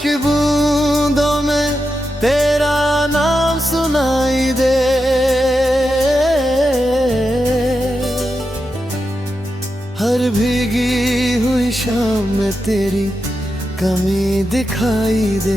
की बूंदों में तेरा नाम सुनाई दे, हर भीगी हुई शाम में तेरी कमी दिखाई दे।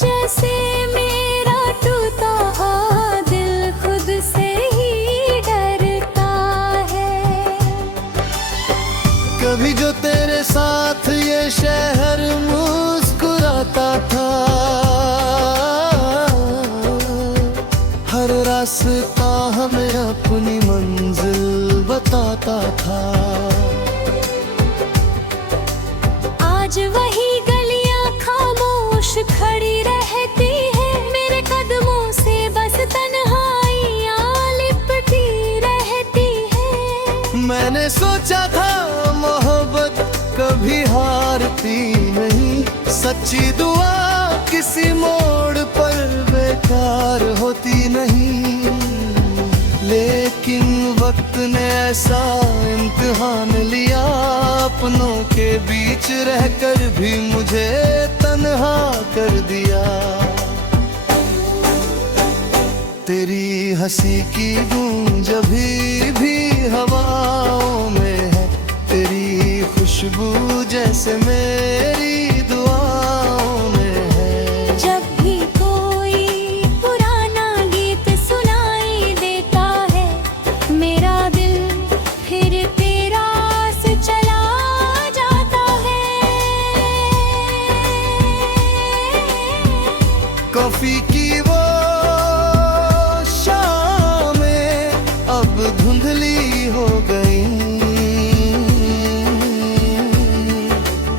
जैसे मेरा टूटा हुआ दिल खुद से ही डरता है। कभी जो तेरे साथ ये शहर मुस्कुराता था, हर रास्ता हमें अपनी मंजिल बताता था। आज वही गलियां खामोश खड़ी रहती है, मेरे कदमों से बस तन्हाइयां लिपटी रहती है। मैंने सोचा था मोहब्बत कभी हारती नहीं, सच्ची दुआ किसी मोड़ पर बेकार होती नहीं। लेकिन वक्त ने ऐसा इम्तिहान लिया, अपनों के बीच रहकर भी मुझे तन्हा कर दिया। तेरी हंसी की गूंज अभी भी हवाओं में है, तेरी खुशबू जैसे मेरी दुआओं में है। जब भी कोई पुराना गीत सुनाई देता है, मेरा दिल फिर तेरा से चला जाता है। कॉफी की वो शामें अब धुंधली हो गई,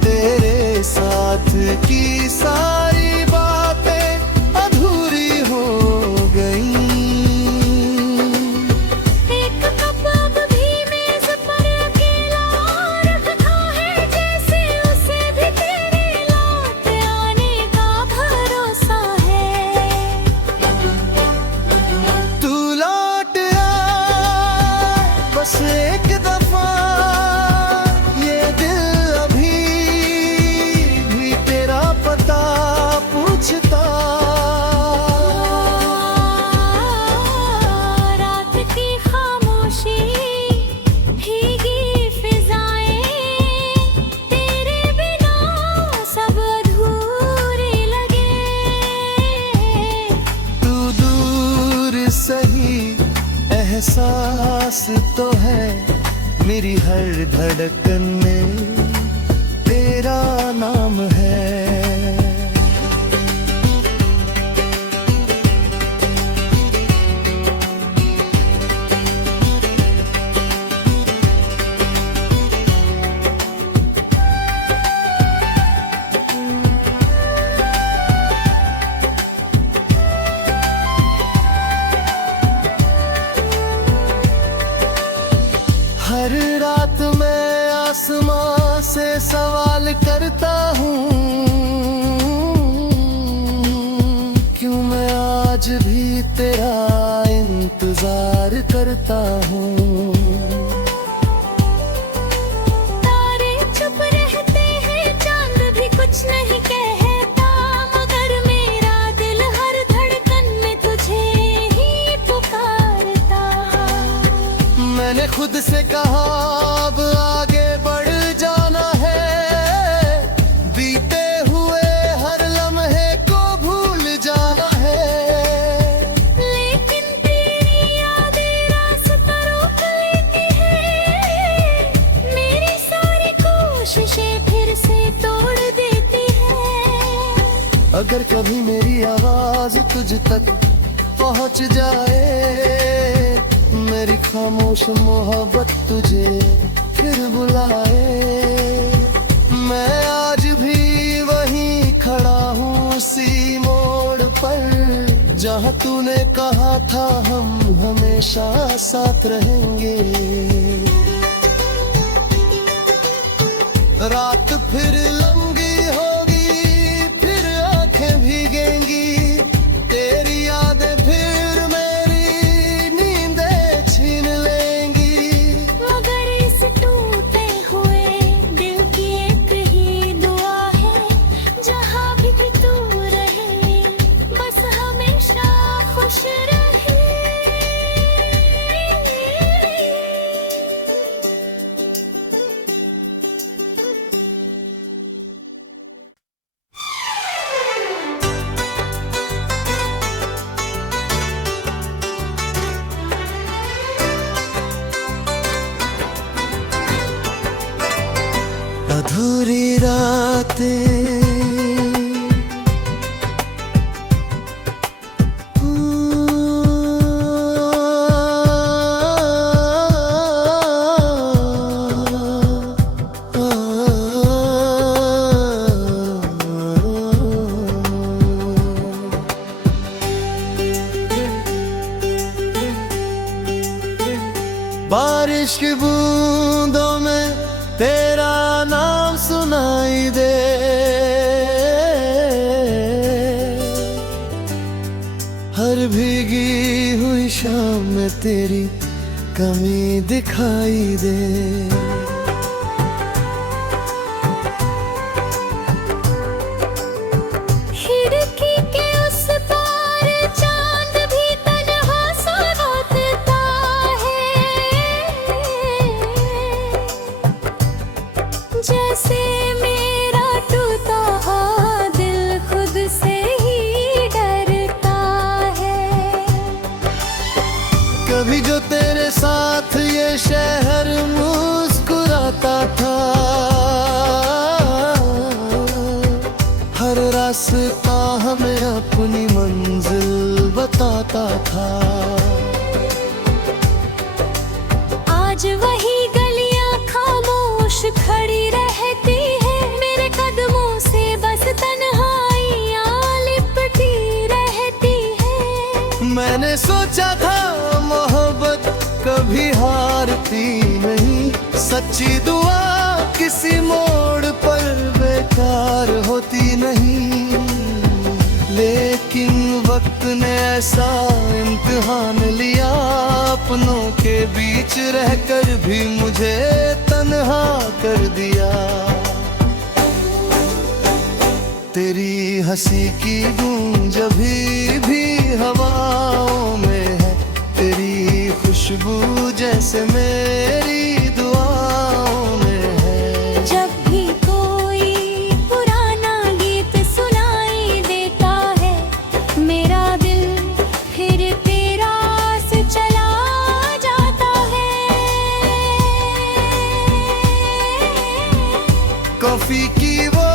तेरे साथ की सारी बातें अधूरी हो गई। एक कप अब भी मेज पर अकेला रखा है, जैसे उसे भी तेरे लौट आने का भरोसा है। तू लौट आ बस एक दफा, ये दिल अभी भी तेरा पता पूछता। रात की खामोशी भीगी फिजाएं, तेरे बिना सब अधूरे लगे। तू दूर सही एहसास तो है, मेरी हर धड़कन में तेरा नाम है। हर रात मैं आसमां से सवाल करता हूँ, क्यों मैं आज भी तेरा इंतजार करता हूँ। तारे चुप रहते हैं, चांद भी कुछ नहीं कहता, मगर मेरा दिल हर धड़कन में तुझे ही पुकारता। मैंने खुद से कहा अब आगे बढ़ जाना है, बीते हुए हर लम्हे को भूल जाना है। लेकिन तेरी यादें रास्ता रोक लेती है, मेरी सारी कोशिशें फिर से तोड़ देती है। अगर कभी मेरी आवाज तुझ तक पहुंच जाए, मेरी खामोश मोहब्बत तुझे फिर बुलाए, मैं आज भी वहीं खड़ा हूँ उसी मोड़ पर, जहाँ तूने कहा था हम हमेशा साथ रहेंगे। रात फिर लंबी बातें। बारिश की बूंदों में तेरा नाम सुनाई दे, हर भीगी हुई शाम में तेरी कमी दिखाई दे। खिड़की के उस पार चांद भी तन्हा सा रोता है, जैसे मेरा टूटा हुआ दिल खुद से ही डरता है। कभी जो तेरे साथ ये शहर मुस्कुराता था, हर रास्ता हमें अपनी मंजिल बताता था। आज वही गलियां खामोश खड़ी रहती है, मेरे कदमों से बस तन्हाइयां लिपटी रहती है। मैंने सोचा था मोहब्बत कभी हारती नहीं, सच्ची दुआ किसी मोड़ पर बेकार होती नहीं। लेकिन वक्त ने ऐसा इम्तिहान लिया, अपनों के बीच रहकर भी मुझे तन्हा कर दिया। तेरी हंसी की गूंज अभी भी हवाओं में है, तेरी खुशबू जैसे मेरी दुआओं में है। जब भी कोई पुराना गीत सुनाई देता है, मेरा दिल फिर तेरा से चला जाता है। कॉफी की वो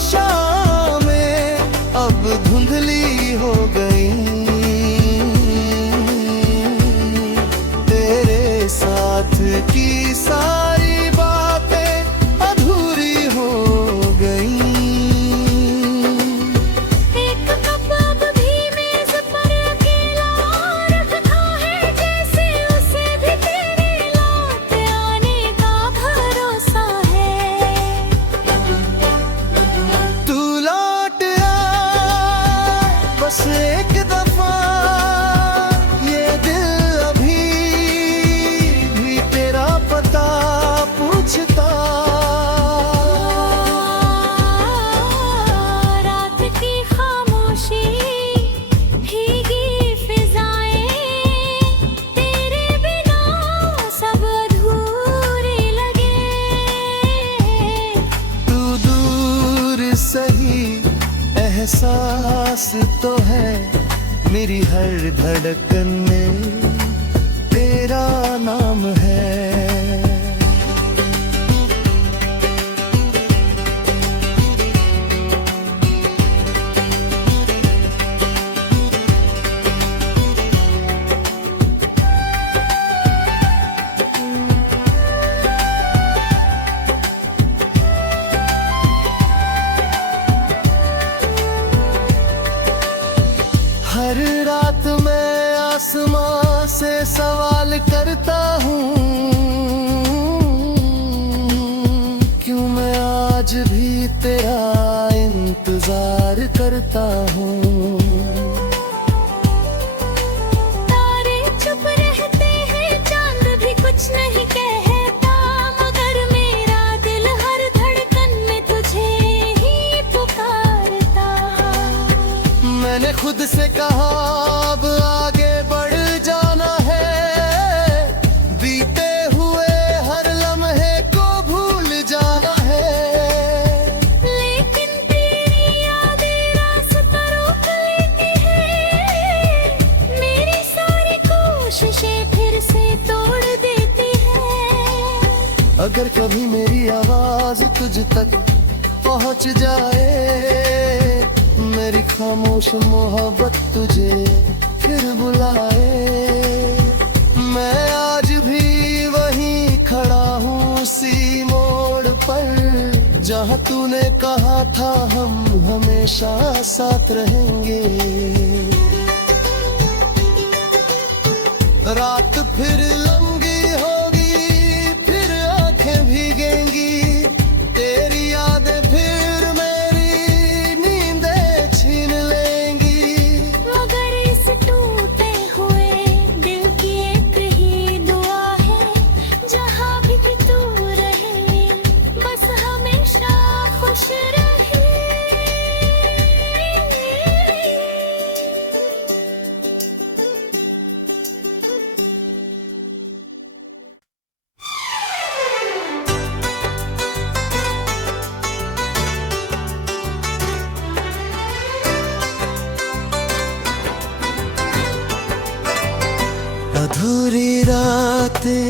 शामें अब धुंधली हो गई, तेरे साथ की सारी बातें अधूरी हो गई। एक कप अब भी मेज पर अकेला रखा है, जैसे उसे भी तेरे लौट आने का भरोसा है। तू लौट आ बस एक दफा, ये दिल अभी भी तेरा पता पूछता। रात की खामोशी, भीगी फिजाएं, तेरे बिना सब अधूरे लगे। तू दूर सही एहसास तो है, मेरी हर धड़कन में तेरा नाम है। हर रात मैं आसमां से सवाल करता हूँ, क्यों मैं आज भी तेरा इंतजार करता हूँ। तारे चुप रहते हैं, चांद भी कुछ नहीं कहता, मगर मेरा दिल हर धड़कन में तुझे ही पुकारता। मैंने खुद से कहा अब आगे बढ़ जाना है, बीते हुए हर लम्हे को भूल जाना है। लेकिन तेरी यादें रास्ता रोक लेती है, मेरी सारी कोशिशें फिर से तोड़ देती है। अगर कभी मेरी आवाज तुझ तक पहुंच जाए, मेरी खामोश मोहब्बत तुझे फिर बुलाए। मैं आज भी वहीं खड़ा हूँ उसी मोड़ पर, जहाँ तूने कहा था हम हमेशा साथ रहेंगे। रात फिर लंबी होगी, फिर आंखें भीगेंगी, तेरी यादें फिर मेरी नींदें छीन लेंगी। मगर इस टूटे हुए दिल की एक ही दुआ है, जहाँ भी कि तू रहे बस हमेशा खुश रहे। अधूरी रातें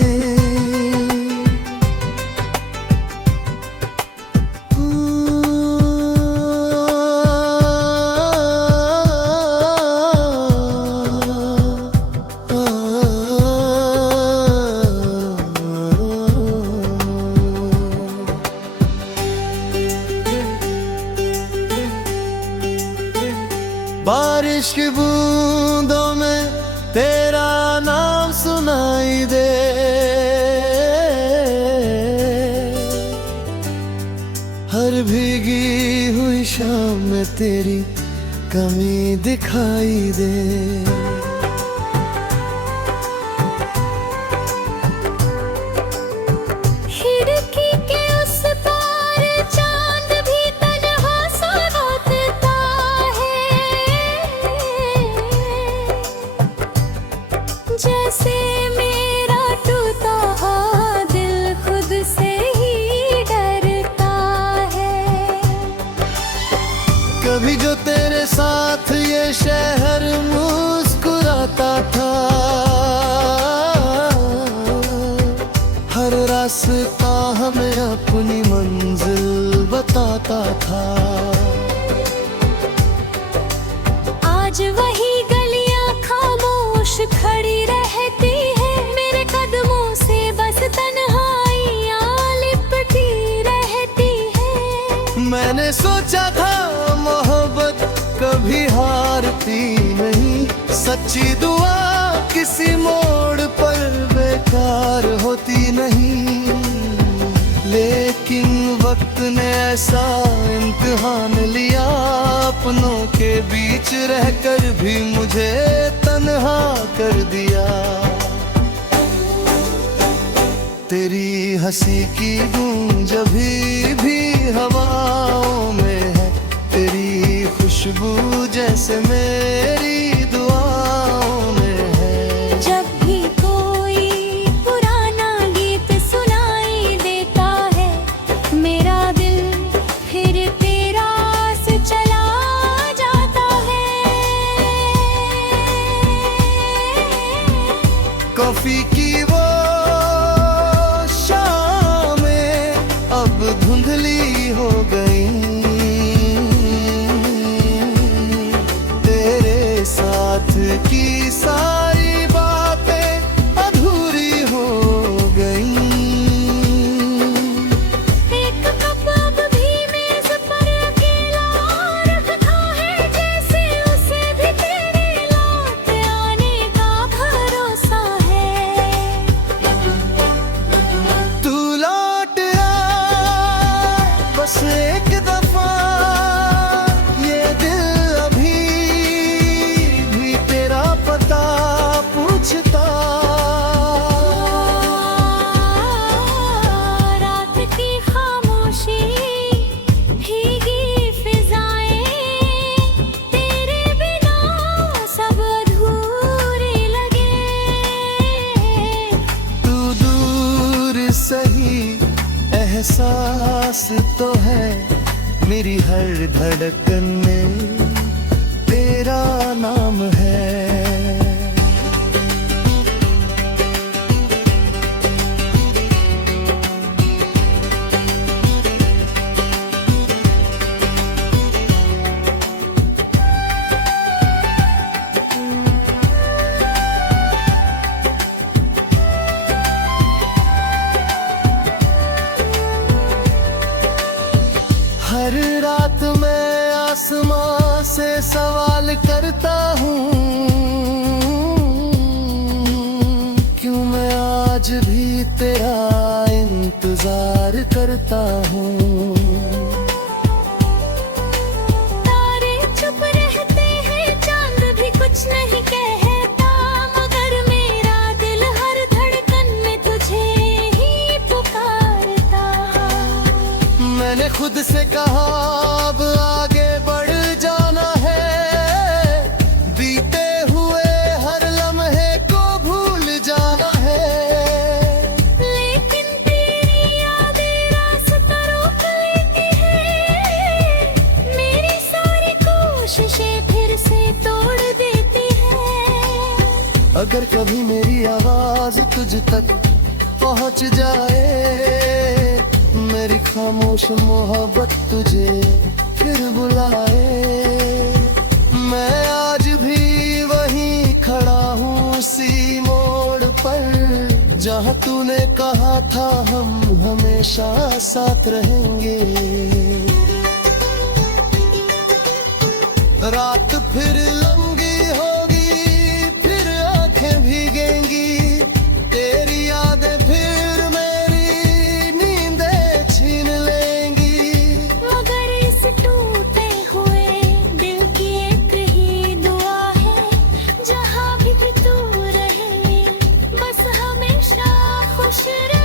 बारिश की बूंदों में तेरा नाम सुनाई दे, हर भीगी हुई शाम में तेरी कमी दिखाई दे। खिड़की के उस पार चांद भी तन्हा सा रोता है, जैसे मेरा टूटा हुआ दिल खुद से ही डरता है। कभी जो तेरे साथ ये शहर मुस्कुराता था, हर रास्ता हमें अपनी मंजिल बताता था। आज वही गलियां खामोश खड़ी रहती है, मेरे कदमों से बस तन्हाइयां लिपटी रहती है। मैंने सोचा था मोहब्बत कभी हारती नहीं, सच्ची दुआ किसी मोड़ पर बेकार होती नहीं। लेकिन वक्त ने ऐसा इम्तिहान लिया, अपनों के बीच रहकर भी मुझे तन्हा कर दिया। तेरी हंसी की गूंज अभी भी हवाओं में है, तेरी खुशबू जैसे मेरी दुआओं में है। जब भी कोई पुराना गीत सुनाई देता है, मेरा दिल फिर तेरा से चला जाता है। कॉफी की वो शामें अब धुंधली हो गई, तेरे साथ की सारी बातें अधूरी हो गई। एक कप अब भी मेज पर अकेला रखा है, जैसे उसे भी तेरे लौट आने का भरोसा है। तू लौट आ बस एक दफा, ये दिल अभी भी तेरा पता पूछता। रात की खामोशी भीगी फिजाएं, तेरे बिना सब अधूरे लगे। तू दूर सही एहसास तो है, मेरी हर धड़कन में तेरा नाम है। करता हूँ। तारे चुप रहते हैं, चांद भी कुछ नहीं कहता, मगर मेरा दिल हर धड़कन में तुझे ही पुकारता। मैंने खुद से कहा अब आगे बढ़ जाना है, बीते हुए हर लम्हे को भूल जाना है। लेकिन तेरी यादें रास्ता रोक लेती है, मेरी सारी कोशिशें फिर से तोड़ देती है। अगर कभी मेरी आवाज तुझ तक पहुंच जाए, मेरी खामोश मोहब्बत तुझे फिर बुलाए। मैं आज भी वहीं खड़ा हूँ उसी मोड़ पर, जहाँ तूने कहा था हम हमेशा साथ रहेंगे। रात फिर लंबी होगी, फिर आंखें भीगेंगी, तेरी यादें फिर मेरी नींदें छीन लेंगी। मगर इस टूटे हुए दिल की एक ही दुआ है, जहाँ भी तू रहे बस हमेशा खुश रहे।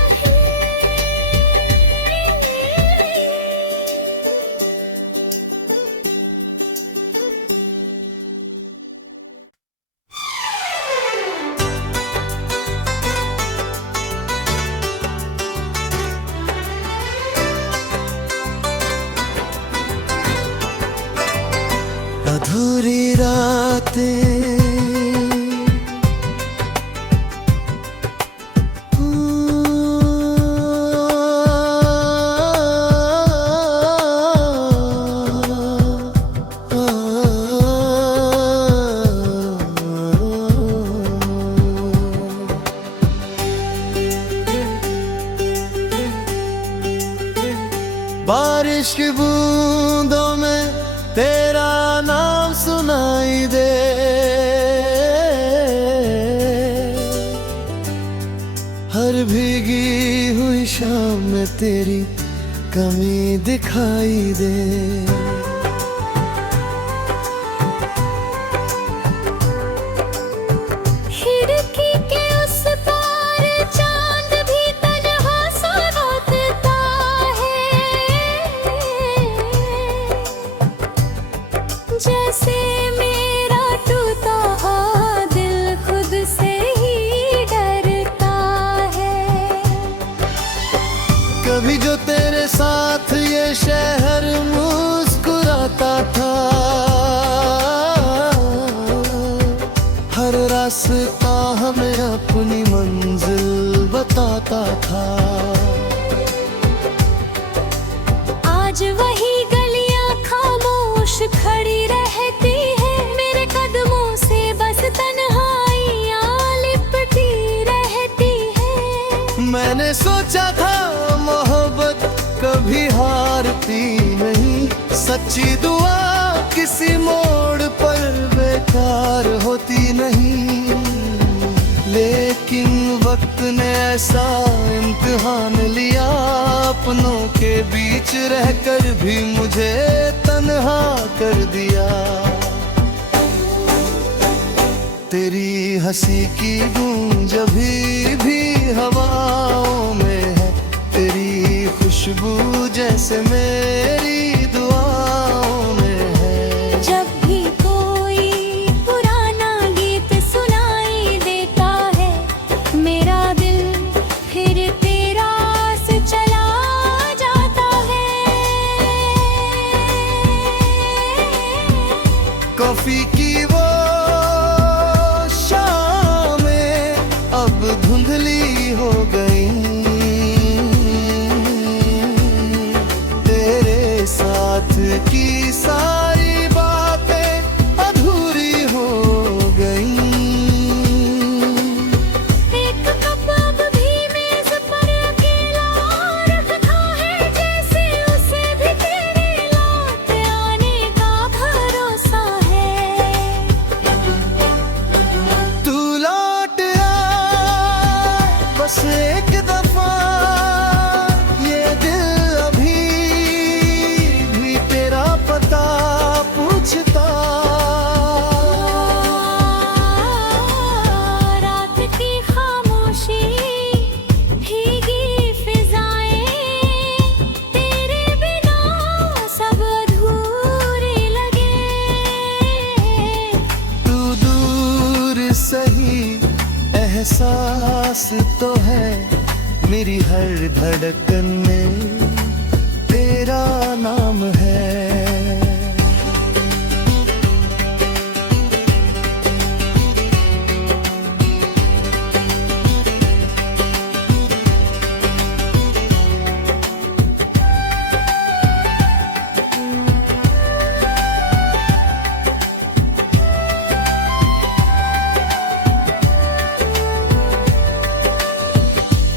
अधूरी रातें, बारिश की बूंदों में तेरा नाम सुनाई दे, हर भीगी हुई शाम में तेरी कमी दिखाई दे। खिड़की के उस पार चांद भी तन्हा सा रोता है, जैसे मेरा टूटा हुआ दिल खुद से ही डरता है। कभी जो तेरे साथ ये शहर मुस्कुराता था, हर रास्ता हमें अपनी मंजिल बताता था। आज वही गलियां खामोश खड़ी रहती है, मेरे कदमों से बस तन्हाइयां लिपटी रहती है। मैंने सोचा था मोहब्बत कभी हारती नहीं, सच्ची दुआ किसी मोड़ पर बेकार होती नहीं। लेकिन वक्त ने ऐसा इम्तिहान लिया, अपनों के बीच रहकर भी मुझे तन्हा कर दिया। तेरी हंसी की गूंज अभी भी हवाओं में है, तेरी खुशबू जैसे मेरी दुआओं में है। जब भी कोई पुराना गीत सुनाई देता है, मेरा दिल फिर तेरा से चला जाता है। कॉफी की वो शामें अब धुंधली हो गई, तेरे सही एहसास तो है मेरी हर धड़कन में तेरा नाम है।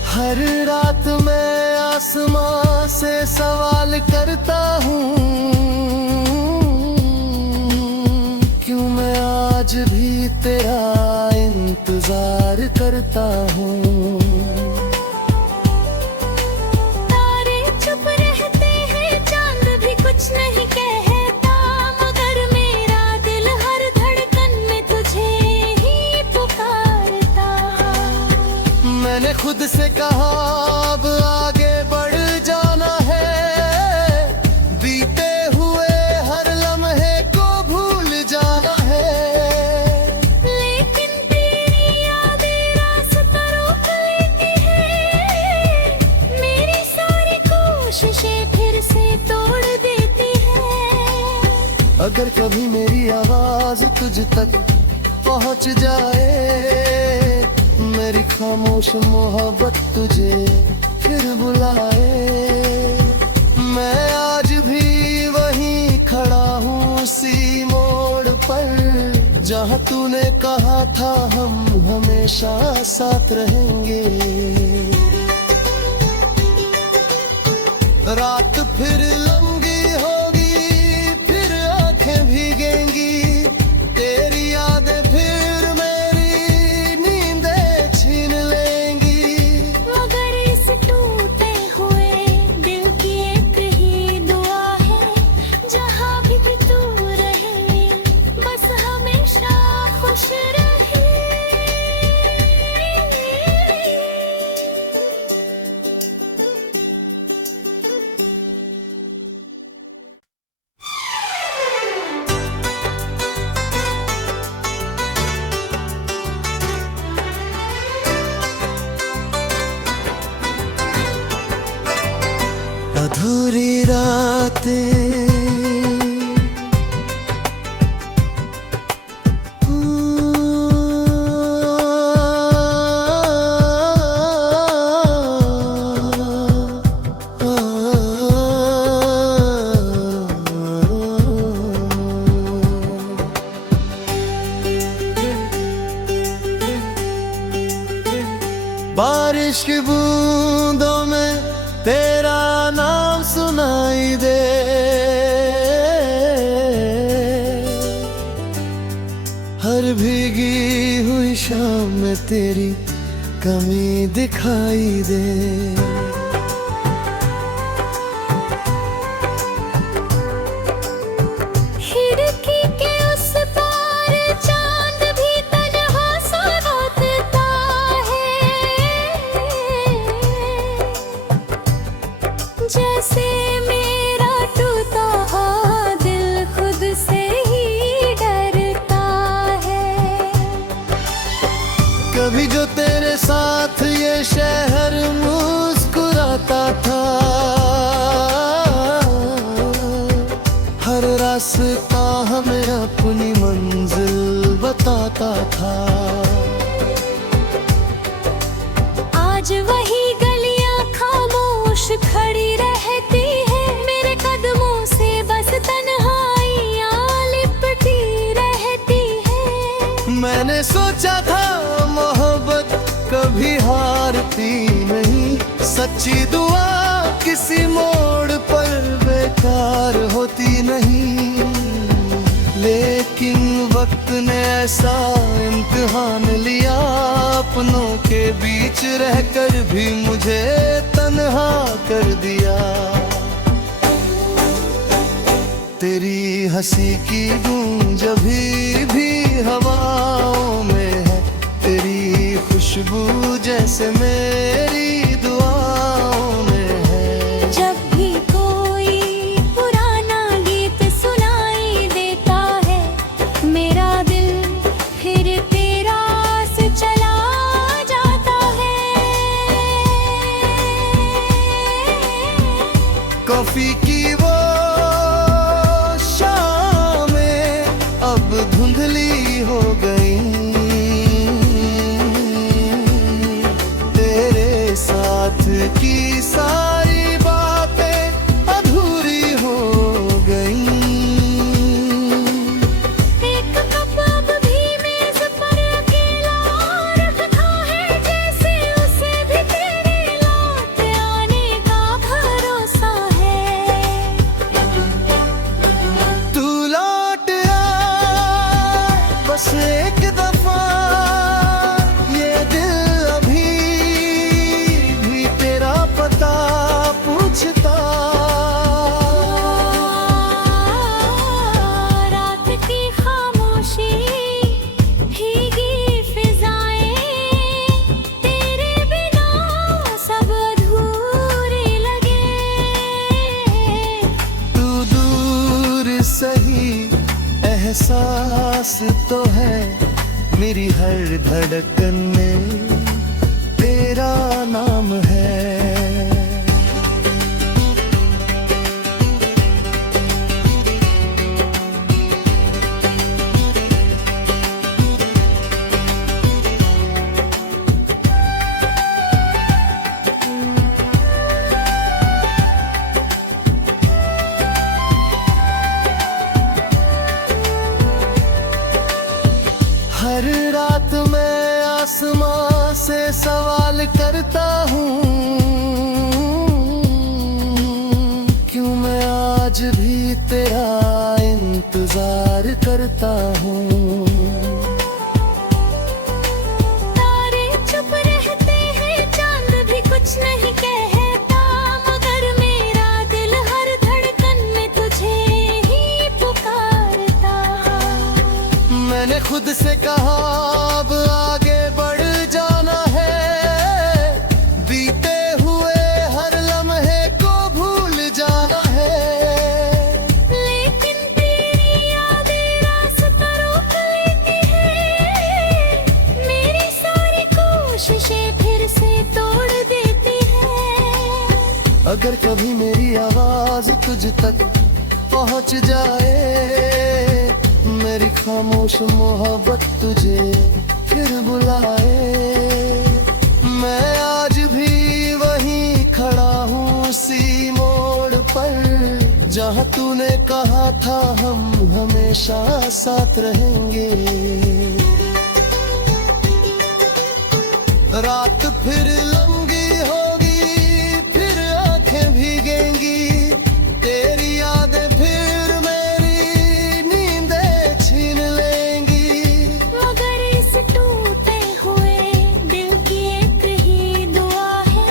हर रात मैं आसमां से सवाल करता हूँ, क्यों मैं आज भी तेरा इंतजार करता हूँ। तारे चुप रहते हैं, चांद भी कुछ नहीं कहता, मगर मेरा दिल हर धड़कन में तुझे ही पुकारता। मैंने खुद से कहा अब आगे बढ़ जाना है, बीते हुए हर लम्हे को भूल जाना है। लेकिन तेरी यादें रास्ता रोक लेती है, मेरी सारी कोशिशें फिर से तोड़ देती है। अगर कभी मेरी आवाज तुझ तक पहुंच जाए, मेरी खामोश मोहब्बत तुझे फिर बुलाए, मैं आज भी वहीं खड़ा हूँ उसी मोड़ पर, जहाँ तूने कहा था हम हमेशा साथ रहेंगे। रात फिर लंबी होगी, फिर आंखें भीगेंगी, तेरी यादें फिर मेरी नींदें छीन लेंगी। मगर इस टूटे हुए दिल की एक ही दुआ है, जहाँ भी तू रहे बस हमेशा खुश रहे। अधूरी रातें बारिश की बूंदों में तेरा नाम सुनाई दे, हर भीगी हुई शाम में तेरी कमी दिखाई दे। खिड़की के उस पार चांद भी तन्हा सा रोता है, जैसे मेरा टूटा हुआ दिल खुद से ही डरता है। कभी जो तेरे साथ ये शहर मुस्कुराता था, हर रास्ता हमें अपनी मंजिल बताता था। आज वही गलियां खामोश खड़ी रहती है, मेरे कदमों से बस तन्हाइयां लिपटी रहती है। मैंने सोचा था मोहब्बत कभी हारती नहीं, सच्ची दुआ किसी मोड़ पर बेकार होती नहीं। लेकिन वक्त ने ऐसा इम्तिहान लिया, अपनों के बीच रहकर भी मुझे तन्हा कर दिया। तेरी हंसी की गूंज अभी भी हवाओं में है, तेरी खुशबू जैसे मेरी दुआओं में है। जब भी कोई पुराना गीत सुनाई देता है, मेरा दिल फिर तेरा फीकी वो शामें अब धुंधली हो गई, तेरे साथ की सारी बातें अधूरी हो गई। एक कप अब भी मेज पर अकेला रखा है, जैसे उसे भी तेरे लौट आने का भरोसा है। तू लौट आ बस एक दफा, ये दिल अभी भी तेरा पता पूछता। रात की खामोशी, भीगी फिजाएं, तेरे बिना सब अधूरे लगे। तू दूर सही, एहसास तो है मेरी हर धड़कन में तेरा नाम है। हर रात मैं आसमां से सवाल करता हूँ, क्यों मैं आज भी तेरा इंतजार करता हूँ। तारे चुप रहते हैं, चांद भी कुछ नहीं कहता, मगर मेरा दिल हर धड़कन में तुझे ही पुकारता। मैंने खुद से कहा अब आगे बढ़ जाना है, बीते हुए हर लम्हे को भूल जाना है। लेकिन तेरी यादें रास्ता रोक लेती हैं, मेरी सारी कोशिशें फिर से तोड़ देती हैं। अगर कभी मेरी आवाज तुझ तक पहुंच जाए, मेरी खामोश मोहब्बत तुझे फिर बुलाए, मैं आज भी वहीं खड़ा हूँ उसी मोड़ पर, जहाँ तूने कहा था हम हमेशा साथ रहेंगे। रात फिर लंबी होगी, फिर आंखें भीगेंगी, तेरी यादें फिर मेरी नींदें छीन लेंगी। मगर इस टूटे हुए दिल की एक ही दुआ है,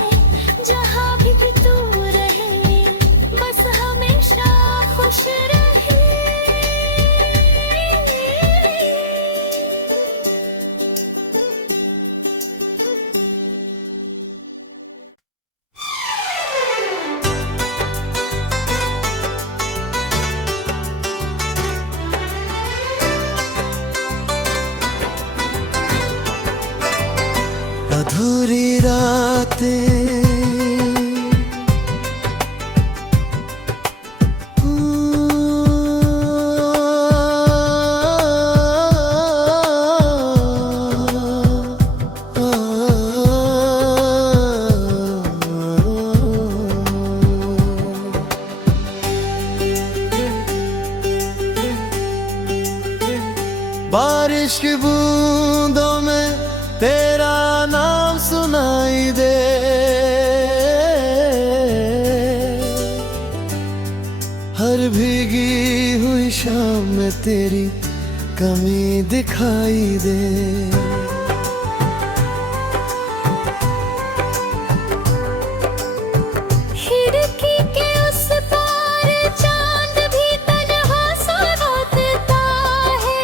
जहाँ भी तू रहे बस हमेशा खुश रहे। अधूरी रातें, बारिश की बूंदों में तेरा नाम सुनाई दे, हर भीगी हुई शाम में तेरी कमी दिखाई दे। खिड़की के उस पार चांद भी तन्हा सा रोता है,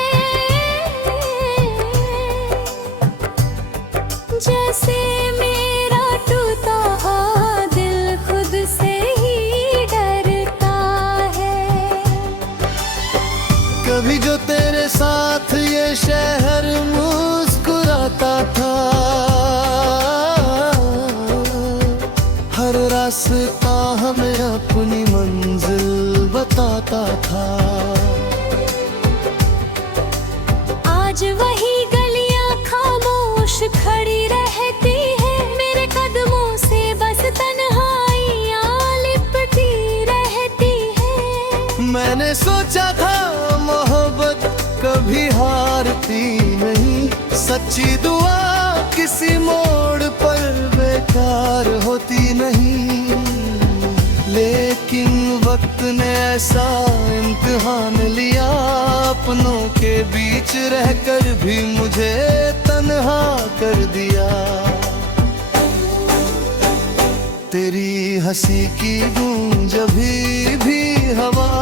जैसे मेरा टूटा हुआ दिल खुद से ही डरता है। कभी जो तेरे साथ ये शहर मुझ मैंने सोचा था मोहब्बत कभी हारती नहीं, सच्ची दुआ किसी मोड़ पर बेकार होती नहीं। लेकिन वक्त ने ऐसा इम्तिहान लिया, अपनों के बीच रहकर भी मुझे तन्हा कर दिया। तेरी हंसी की गूंज अभी भी हवा